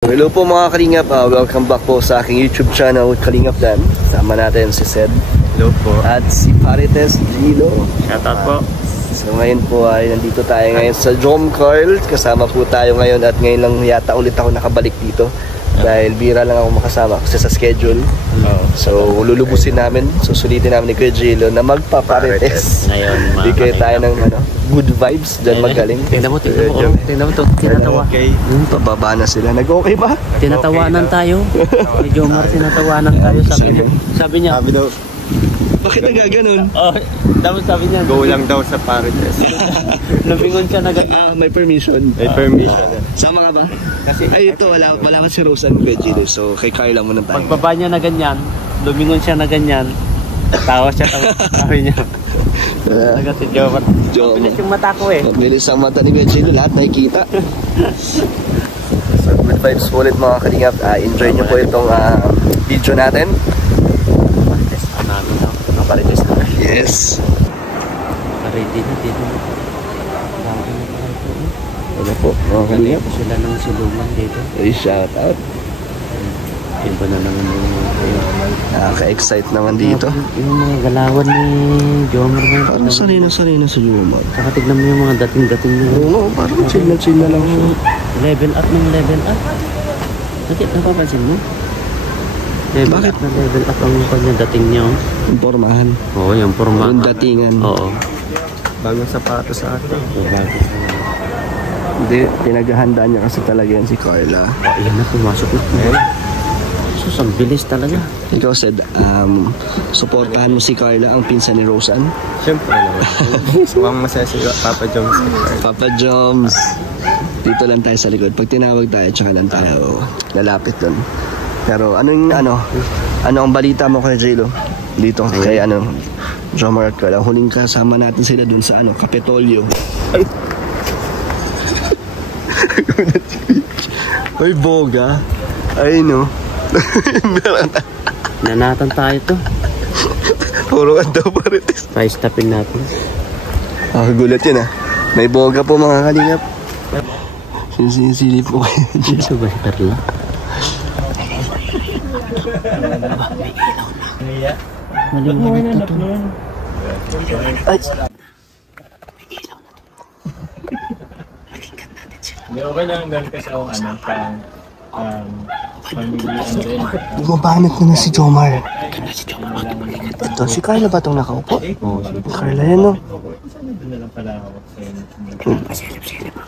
Hello po mga Kalingap, welcome back po sa aking YouTube channel, Kalingap Dan. Sama natin si Sed. Hello po. At si Parites Gilo. Shoutout po. So ngayon po ay nandito tayo ngayon sa Jom Carl. Kasama po tayo ngayon at ngayon lang yata ulit ako nakabalik dito. Dahil bira lang ako makasama kasi sa schedule. So lulubusin namin, susulitin namin ni Kuya Gilo na magpaparites. Ngayon, bigay tayo ng good vibes dyan magaling. Tingnan mo to, tinatawa. Okay. Pababa na sila. Nag-okay ba? Tinatawanan tayo. Ni Jomar, tinatawanan tayo. Sabi niya. Sabi daw, bakit nagaganon? Dapat sabi niya. Go lang daw sa parites. Lumingon siya na may permission. May permission. Sama ka ba? Kasi ay ito, wala ka si Rosan Veggie. So kay Carla muna tayo. Pagbaba niya na ganyan, lumingon siya na ganyan. Tawa siya, sabi niya. Talaga si Jomar. Bilis yung mata ko eh. Bilis ang mata ni Veggie, lahat nakikita. So good vibes ulit mga Kalingap. Enjoy nyo po itong video natin. Parites na. Yes. Ready na dito. Wala po mga Kalingap. Sila ng silungan dito. Ay, shout out. Iba na naman yung Nakaka-excite naman dito. Yung mga galawan ni Jomar na. Parang sanay na sa Jomar. Saka tignan mo yung mga dating-dating niya. Oo, parang chill na lang siya. Level up ng level up. Bakit napapansin mo? Bakit? Na level up ang kanya dating niya. Yung pormahan. Oo, yung forma. Yung datingan. Oo. Bagong sapatos sa akin. Hindi, pinaghahandaan niya kasi talaga yan si Carla. Ayan na, pumasok na. Sus, ang bilis talaga. Ikaw said, supportahan mo si Carla, ang pinsan ni Rosan. Siyempre naman. Mukhang masaya si Papa Joms. Papa Joms. Dito lang tayo sa likod. Pag tinawag tayo, tsaka lang tayo lalapit doon. Pero ano ang balita mo kay Jilo? Dito kay Jomar at Carla. Huling kasama natin sila dun sa Kapitolyo. Ay! Ay, boga. Ay, no. Nanatan tayo to. Puro ka daw parites. Pa-stopin natin. Gulat yun May boga po mga Kalingap. Sinisilip po kayo. Ito ba si Carla? Maliwanag na to. Ay! Hindi, okay lang doon kasi ako pamilihan din. Bumabanat na si Jomar. Ito, si Carla ba itong nakaupo? Oo, Carla yan, no? doon na lang pala ako.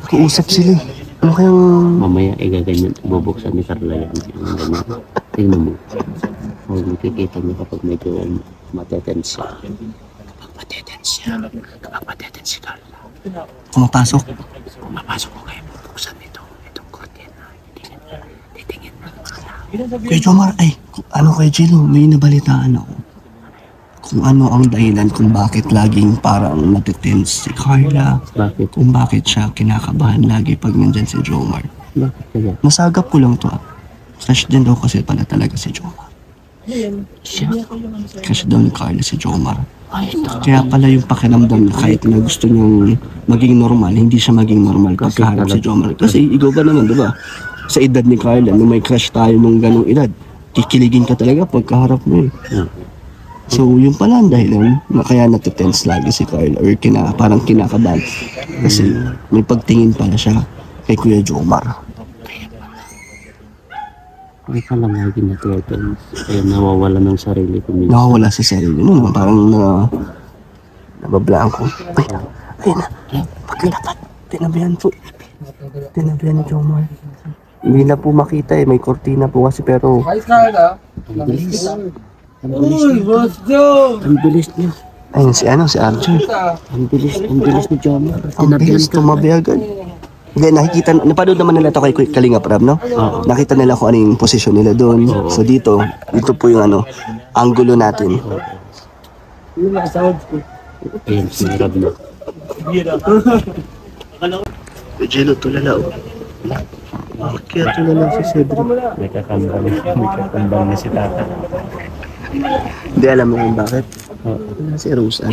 Nakiusap sila. Ano kayang... Mamaya igaganyan, bubuksan ni Carla yan. Tingnan mo. Makikita niyo kapag medyo matetense siya. Kapag matetense si Carla. Pumapasok. Pumapasok ko kayo, bubuksan nito. Itong kortina. Titingin mo. Kuya Jomar, kay Jilo, may nabalitaan ako. Kung ano ang dahilan kung bakit laging parang natitense si Carla. Bakit? Kung bakit siya kinakabahan lagi pag nandyan si Jomar. Bakit kaya? Nasagap ko lang to Crush din daw kasi pala talaga si Jomar. Siya? Crush daw ni Carla si Jomar. Ay, ito. Kaya pala yung pakiramdam na kahit na gusto niyang maging normal, hindi siya maging normal pagkaharap si Jomar. Kasi ikaw ba naman, di ba? Sa edad ni Carla, nung may crush tayo nung ganong edad, kikiligin ka talaga pagkaharap mo Yeah. So, yung pala ang dahilan na kaya natitense lagi si Carla or parang kinakabahan. Kasi may pagtingin pala siya kay Kuya Jomar. Ay, pala lagi natitense. Kaya nawawala ng sarili ko. Nakawala sa sarili. No, parang nabablaan ko. Ay na. Pagkatapat. Tinabihan po. Tinabihan ni Jomar. Hindi na po makita may kortina po kasi pero... Hi, Carla! Ang bilis. Ang bilis niya. Ayun si Archer. Ang bilis ni Jomar. Ang bilis tumabi agad. Hindi, napanood naman nila ito kay Kalingap Rab, no? Nakita nila kung ano yung posisyon nila doon. So dito po yung angulo natin. Ayan, sinirab na. Jelo, tulala Kaya tulala si Cedric. May kakambang na si Tata. Hindi alam mo kung bakit. Wala si Rosan.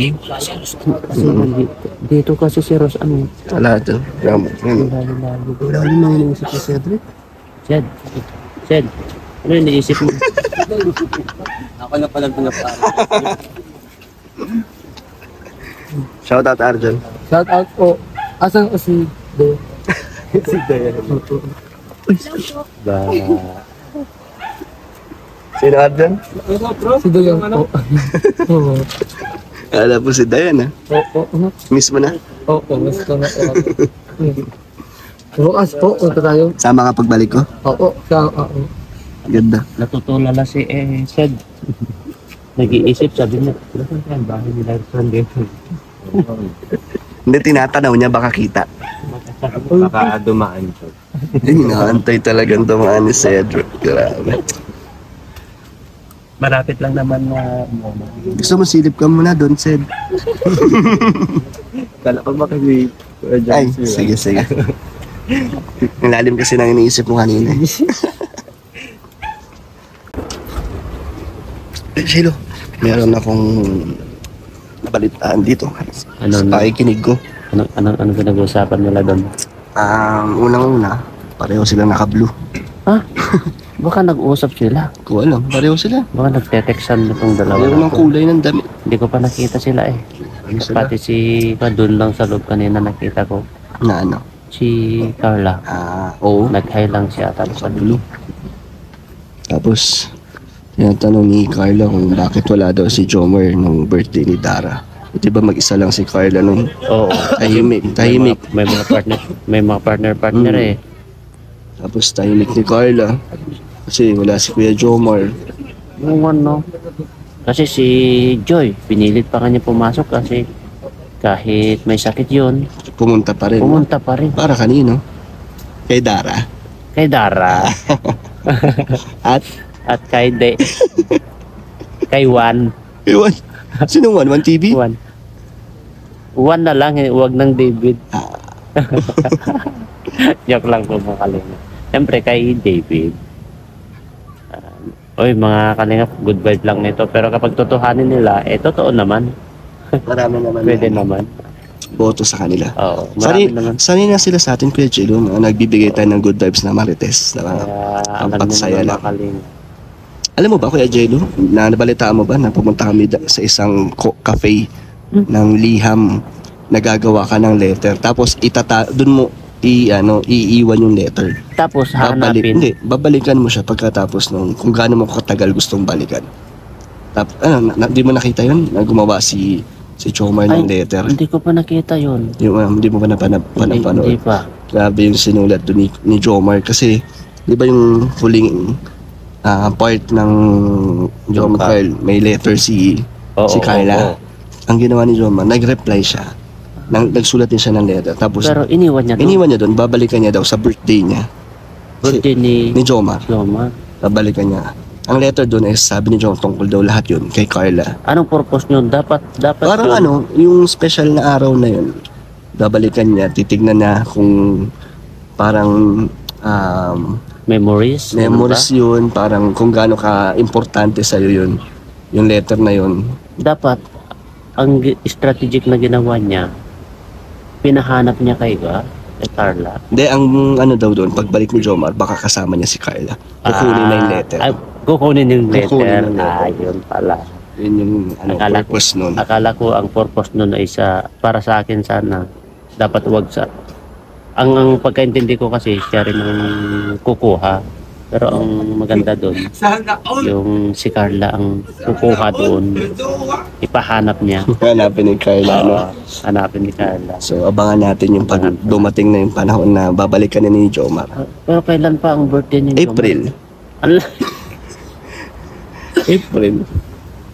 Dito kasi si Rosan. Wala ito. Wala naman yung si Cedric. Si Sed. Sed. Ano yung iniisip mo? Ako na pala pinapaaral. Shout out Arjun. Shout out po. Asan ko si Do? Si Dayan. Ba, Sino Arjun? Si Do yung po. Oo. Alam po si Dayan Oo. Miss mo na? Oo. Mas ko na po. Bukas po. Punta tayo. Sama ka pagbalik ko? Oo. Oo. Ganda. natutulala si Sed. Nag-iisip, sabi niya, "Saan kaya ang bahay nila Sunday?" Hindi, tinatanaw niya baka kita. Baka dumaan siya. Inaantay talagang tumaan ni Cedric. Grabe. Malapit lang naman na Gusto mo silip ka muna doon, Ced? Kala ko makili. Ay, sige, sige. Ang lalim kasi nang iniisip mo kanina. Shilo, meron akong nabalitaan dito. Ano Sa pakikinig ko. Anong pinag-uusapan nila doon? Unang-una, pareho silang naka-blue. Ha? Baka nag-uusap sila. Ko alam, pareho sila. Baka nagte-textan itong dalawa. Pareho ng kulay ng damit. Hindi ko pa nakita sila eh. Ano sila? Pati si doon lang sa loob kanina nakita ko. Na ano? Si Carla. Oo. Nag-hi lang siya tapos Sa blue. Tapos, tinatanong ni Carla kung bakit wala daw si Jomer nung birthday ni Dara. Di ba mag-isa lang si Carla nung Oo. tahimik. May mga partner eh. Tapos tahimik ni Carla. Kasi wala si Kuya Jomar. Yung ano. Kasi si Joy, pinilit pa kanya pumasok kasi kahit may sakit yun, Pumunta pa rin. pumunta pa rin. Para kanino? Kay Dara. Kay Dara At, at kay kay Juan. Iwan. Sino One? One TV? Juan. Juan na lang, huwag ng David. Joke lang po mga kalinga. Siyempre kay David. Oy mga kalinga, good vibe lang nito. Pero kapag totohanin nila, totoo naman. Marami naman. Pwede naman. Boto sa kanila. Oo, marami naman. Sanay na sila sa atin, Kuya Chilo, na nagbibigay tayo ng good vibes na marites. Na, Kaya ang alam niyo pagsaya naman lang. mga kalinga. Alam mo ba, Kuya Jello, na nabalitaan mo ba na pumunta kami sa isang cafe ng liham, nagagawa ka ng letter, tapos doon mo iiwan yung letter. Tapos hanapin. Babalikan mo siya pagkatapos nung kung gaano mo katagal gustong balikan. Tapos, di mo nakita yun? Na gumawa si Chomar ng letter. Hindi ko pa nakita yun. Yung, hindi mo pa Hindi napanood. pa. Grabe yung sinulat doon ni Jomar kasi, di ba yung huling part ng Jomar Carl, may letter si Carla. Ang ginawa ni Jomar, nag-reply siya. Nagsulat din siya ng letter. Tapos, Pero iniwan niya doon. iniwan niya doon, babalikan niya daw sa birthday niya. Birthday Ni Jomar. Jomar. Babalikan niya. Ang letter doon is sabi ni Jomar tungkol daw lahat yun kay Carla. Anong purpose nyo? Dapat Parang yun. yung special na araw na yun, babalikan niya, titignan na kung parang Memories? memories yun, parang kung gaano ka importante sa'yo yun, yung letter na yun. Dapat, ang strategic na ginawa niya, pinahanap niya kay Carla. Hindi, ang daw doon, pagbalik ni Jomar, baka kasama niya si Carla. Kukunin na yung letter. Kukunin yung letter. Kukunin yung letter. Yun pala. Yun yung purpose nun. Akala ko ang purpose nun ay para sa akin sana. Dapat wag sa... Ang pagkaintindi ko kasi siya rin ang kukuha. Pero ang maganda doon, yung si Carla ang kukuha doon. Ipahanap niya. Hanapin ni Carla, no? Hanapin ni Carla. So, abangan natin yung pag dumating na yung panahon na babalikan na ni Jomar. Pero kailan pa ang birthday ni April. Jomar? April.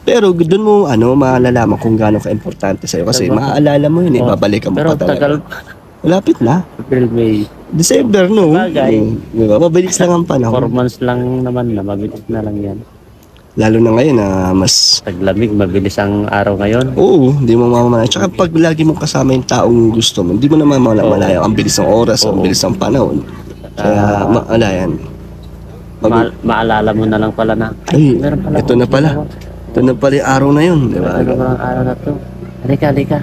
Pero doon mo malalaman kung gaano ka-importante sa'yo kasi maaalala mo yun babalikan mo pero pa talaga. tagal Malapit na. April, May. December, no? Bagay. Diba? Mabilis lang ang 4 panahon. months lang naman na, mabilis na lang yan. Lalo na ngayon na mas... Taglamig, mabilis ang araw ngayon. Oo, hindi mo mamamalayan. Tsaka pag lagi mong kasama yung taong gusto mo, hindi mo naman mamamalayan. Ang bilis ng oras, ang bilis ng panahon. Kaya maalayan. Maalala mo na lang pala na, Ay, meron pala ito na pala. Ito na pala yung araw na yun. Diba? Ano ba ang araw na to? Halika.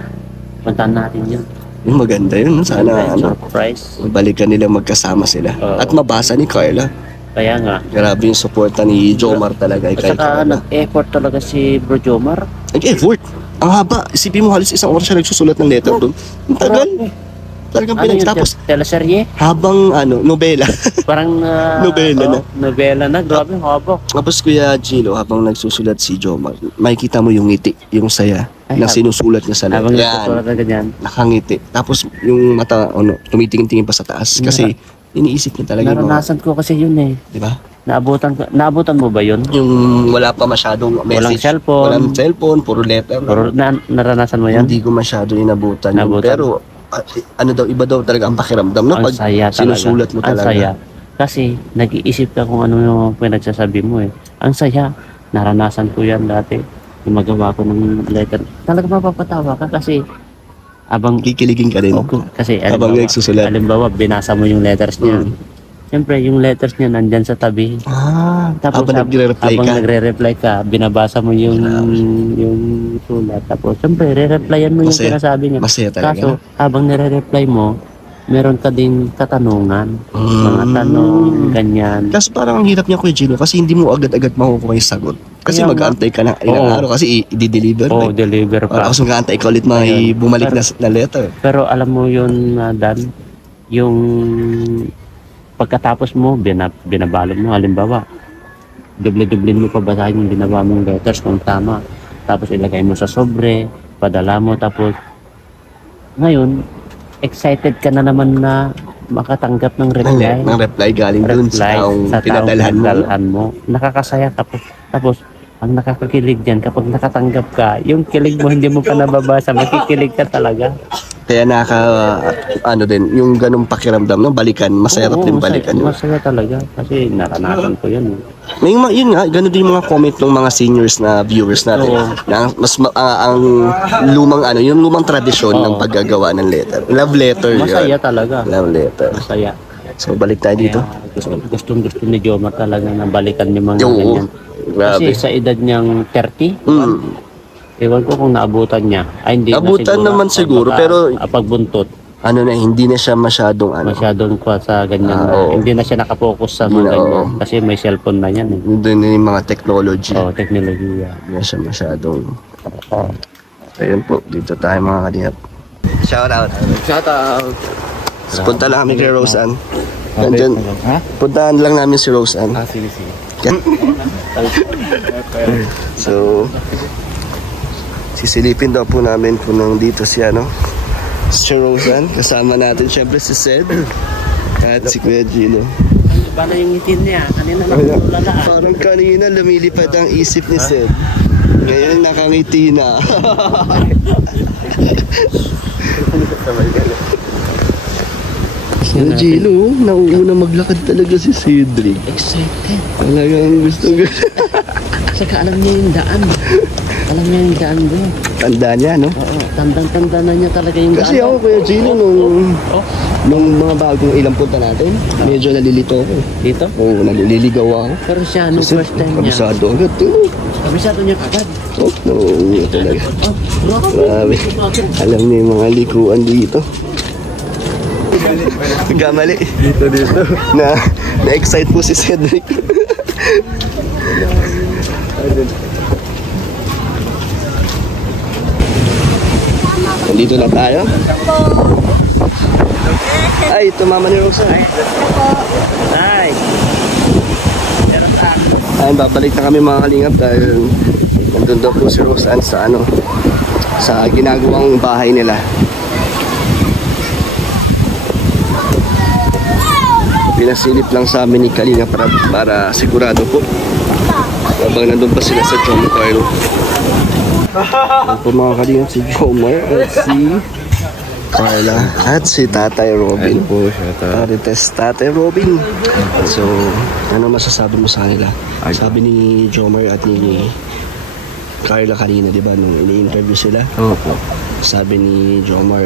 Puntahan natin yun. Yung maganda yun, no? Sana ano, Surprise. balikan nila magkasama sila. Oo. At mabasa ni Carla. Kaya nga. Grabe yung suporta ni Jomar talaga At kay saka Carla. nag-effort talaga si Bro Jomar. Nag-effort. Ang haba. Isipin mo halos isang oras siya nagsusulat ng letter doon. Ang tagal. Talagang Ano yung tapos teleserye? habang nobela. Parang Nobela na. Nobela na. Grabe, haba. Tapos Kuya Gino, habang nagsusulat si Jomar, makikita mo yung ngiti, yung saya Ay, na sinusulat niya sa Habang letter. nagsusulat na ganyan. Nakangiti. Tapos yung mata, tumitingin-tingin pa sa taas. Kasi iniisip niya talaga yung mga, Naranasan ko kasi yun eh. di ba? Naabutan mo ba yun? Yung wala pa masyadong message. Walang cellphone. Walang cellphone, puro letter. Pero naranasan mo yan? Hindi ko masyado inabutan. yun. Nabutan. Pero iba daw talaga ang pakiramdam, no? Ang Pag saya talaga. sinusulat mo Ang talaga. saya. Kasi nag-iisip ka kung ano yung pinagsasabi mo eh. Ang saya. Naranasan ko yan dati. Yung magawa ko ng letter. Talaga mapapatawa ka kasi abang Kikiligin ka rin. kasi Habang nagsusulat. halimbawa binasa mo yung letters niya. Siyempre yung letters niya nandyan sa tabi. Habang nagre-reply habang ka. nagre-reply ka, binabasa mo yung sulat. Tapos siyempre re-replyan mo yung Masaya. sinasabi niya. Masaya talaga. Kaso habang nire-reply mo, meron ka din katanungan. Mga tanong, ganyan. Kaso parang ang hirap niya, Kuya Gino, kasi hindi mo agad-agad makukuha yung sagot. Kasi Kaya nga. mag-aantay ka ng ilang Oo. araw kasi i-deliver. Oo, deliver pa. Tapos mag-aantay ka ulit may bumalik na letter. Pero alam mo yun, Dan, yung pagkatapos mo, binabalot mo, halimbawa, duble-dublin mo pabasahin yung binawa mong letters kung tama. Tapos ilagay mo sa sobre, padala mo, tapos ngayon, excited ka na naman na makatanggap ng reply. Ng reply galing dun sa taong pinadalhan mo. pinadalhan mo. Nakakasaya tapos ang nakakakilig dyan, kapag nakatanggap ka, yung kilig mo hindi mo pa nababasa, makikilig ka talaga. Kaya din, yung ganung pakiramdam, no? Balikan, masarap Oo, din balikan yun. Masaya talaga kasi naranasan ko yun. Yun nga, ganun din yung mga comment ng mga seniors na viewers natin. Oo. Na ang lumang yung lumang tradisyon ng paggagawa ng letter. Love letter. Masaya yun. talaga. Love letter. Masaya. So balik tayo dito. Gusto ni Jomar talaga na balikan yung mga Oo. ganyan. Grabe. Kasi sa edad niyang 30, ewan ko kung naabutan niya. Ay, hindi Abutan na naman siguro, pero pagbuntot, hindi na siya masyadong masyadong kwa sa ganyan. Oo. Hindi na siya nakapokus sa Hindi mga na, ganyan. oo. Kasi may cellphone na yan. Eh. Doon na yung mga technology. Oo, teknolohiya. Hindi na siya masyadong. Ayun po, dito tayo mga kalingap. Shout out. Punta lang kami kay Roseanne. Nandyan, puntahan lang namin si Roseanne. Sige. So, sisilipin daw po namin kung nandito si Roseanne. Kasama natin syempre si Sed at si Kuya Gino. Paano yung ngitin niya? Kanina nakatulala. Parang kanina lumilipad ang isip ni Sed. Ngayon nakangiti na. Kuya Gino, nauuna maglakad talaga si Cedric. Excited. Talagang gusto. Saka alam niya yung daan. Alam niya yung daan doon. Tanda niya, no? Oo, tandang-tanda na niya talaga yung Kasi daan. ako, Kuya Gino, nung mga bagong ilang punta natin, medyo nalilito ako. Dito? Oo, naliligaw ako. Pero siya, nung first time niya, Kabisado agad. kabisado niya agad. Oo, talaga. Grabe. Alam niya yung mga likuan dito. Nagkamali. Dito. Na-excite po si Cedric. Nandito na tayo. Ay, ito mama ni Rosa. Ay! Ayun, babalik na kami mga kalingap dahil nandun daw po si Roseanne sa ginagawang bahay nila. Pinasilip lang sa amin ni Kalinga para sigurado po habang nandun pa sila sa Jomar. Ito po mga kalingap, si Jomar at si Carla at si Tatay Robin. po siya. Marites, Tatay Robin. So, ano masasabi mo sa kanila? Sabi ni Jomar at ni Carla kanina, di ba, nung ini-interview sila, Opo. sabi ni Jomar,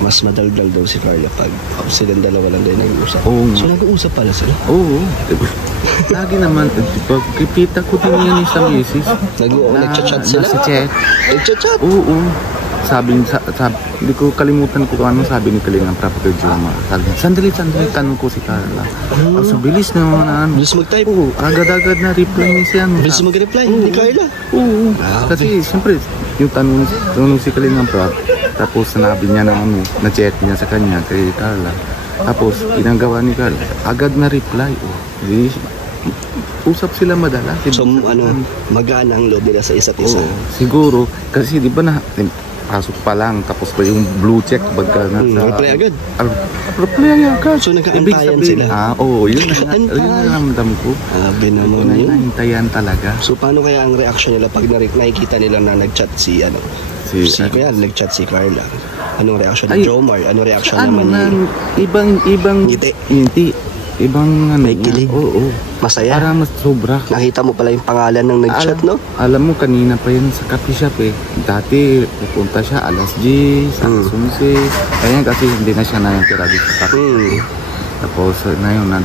mas madaldal daw si Carla pag silang dalawa lang din nag-uusap. Oo. So, nag-uusap pala sila. Oo. Lagi naman, pag kipita ko din yan sa misis. Nag-chat sila? Nasa chat. Nag-chat? Oo. hindi ko kalimutan ko kung ano sabi ni Kalinga Prab kay Joma. Sabi, sandali, tanong ko si Carla. Sa bilis naman na ano. Bilis mag-type. Oo, agad-agad na reply niya siya. Bilis mag-reply, ni Carla. Oo. Kasi siyempre, yung tanong si Kalinga Prab, tapos sinabi niya na ano, na-chat niya sa kanya kay Carla. Tapos, ginagawa ni Carla, agad na reply. Di, usap sila madala. So, magaan ang loob nila sa isa't isa. Siguro, kasi di ba pasok pa lang, tapos pa yung blue check, bagka na reply agad. Reply agad. So, nagkaantayan sila. Yun na ramdam ko. Sabi naman yun. Nahintayan talaga. So, paano kaya ang reaction nila pag nakikita nila na nag-chat si kaya nag-chat si Carla? Anong reaction ni Jomar? Anong reaction naman ni... Ibang ngiti. Ibang may kilig. Oo. Masaya. Para mas sobra. Nakita mo pala yung pangalan ng nag-chat, no? Alam mo, kanina pa yan sa coffee shop eh. Dati, pupunta siya alas 10, alas 11. Kaya kasi hindi na siya natira dito sa coffee. Tapos, ngayon,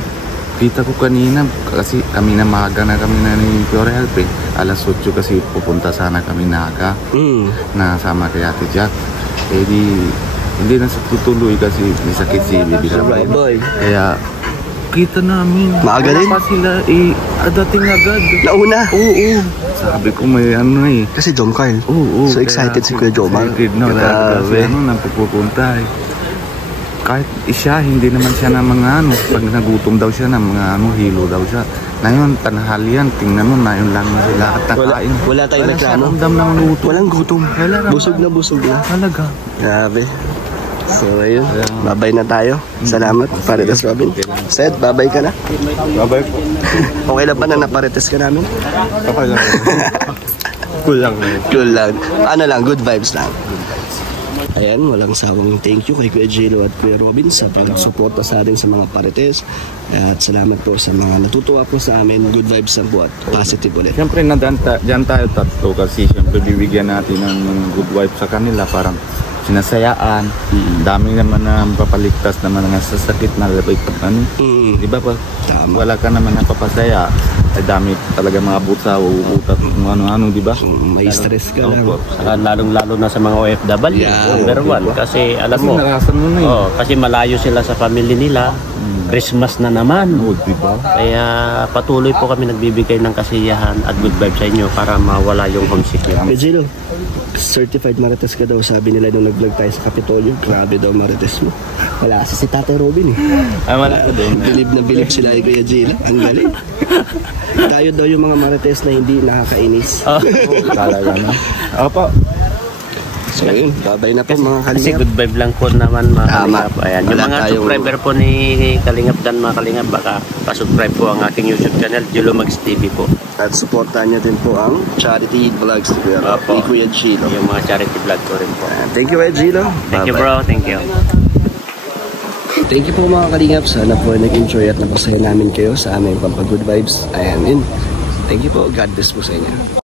kita ko kanina, kasi kami na maaga na kami na ni Pure Health eh. Alas 8 kasi pupunta sana kami na aga. Nasama kay Ate Jack. Eh hindi na sa tutuloy kasi may sakit si Bibi Sabay. Kaya, kita namin. Maaga din? Pa sila dating agad. Nauna? Oo. Sabi ko may ano eh. Kasi Jom Carl. Oo. So excited si Kuya Jomar. Excited na. Kasi napupunta eh. Kahit siya, hindi naman siya na mga pag nagutom daw siya na mga hilo daw siya. Ngayon, tanghalian, tingnan mo, ngayon lang na sila at nakain. Wala tayong nagkano? Walang gutom. Busog na. Talaga. Grabe. So ayun, babay na tayo. Salamat, Parites Robin. Seth, babay ka na. Babay po. Okay lang ba na naparites ka namin? Okay lang. Cool lang. Cool lang. Ano lang, good vibes lang. Ayan, walang sawang thank you kay Kuya Jelo at Kuya Robin sa pag-suporta sa atin sa mga Parites. At salamat po sa mga natutuwa po sa amin. Good vibes lang po at positive ulit. Siyempre, dyan tayo tatlo kasi siyempre bibigyan natin ng good vibes sa kanila. Parang sinasayaan. Dami naman na papaligtas naman ng sasakit na labay. Di ba pa? Wala ka naman napapasaya. Ay dami talaga mga butsa, uuutat, ano-ano, di ba? May stress ka lang. Saka lalong-lalo na sa mga OFW. Number one. Kasi alam mo, narasan mo na eh. kasi malayo sila sa pamilya nila. Christmas na naman. Diba? Kaya patuloy po kami nagbibigay ng kasiyahan at good vibes sa inyo para mawala yung homesickness. Kuya Jelo, certified Marites ka daw. Sabi nila nung nag-vlog tayo sa Capitolio. Grabe daw Marites mo. Wala kasi si Tate Robin eh. Ay, wala ko din. Bilib sila kay Kuya Jelo. Ang galing. Tayo daw yung mga Marites na hindi nakakainis. Talaga na. Opo. So yun, babay na po mga Kasi kalingap. good vibe lang po naman mga Tama. kalingap. Ayan. Yung Wala mga tayong- subscriber po ni Kalingap Dan mga kalingap, baka pa-subscribe po ang aking YouTube channel, Jelo Mags TV po. At supportahan niyo din po ang charity vlogs ni Kuya Jelo. Yung mga charity vlog ko rin po. Thank you Kuya Jelo. Thank you Bye-bye. bro, thank you. Thank you po mga kalingap. Sana po nag-enjoy at napasaya namin kayo sa aming pampag-good vibes. Ayan yun. Thank you po. God bless po sa inyo.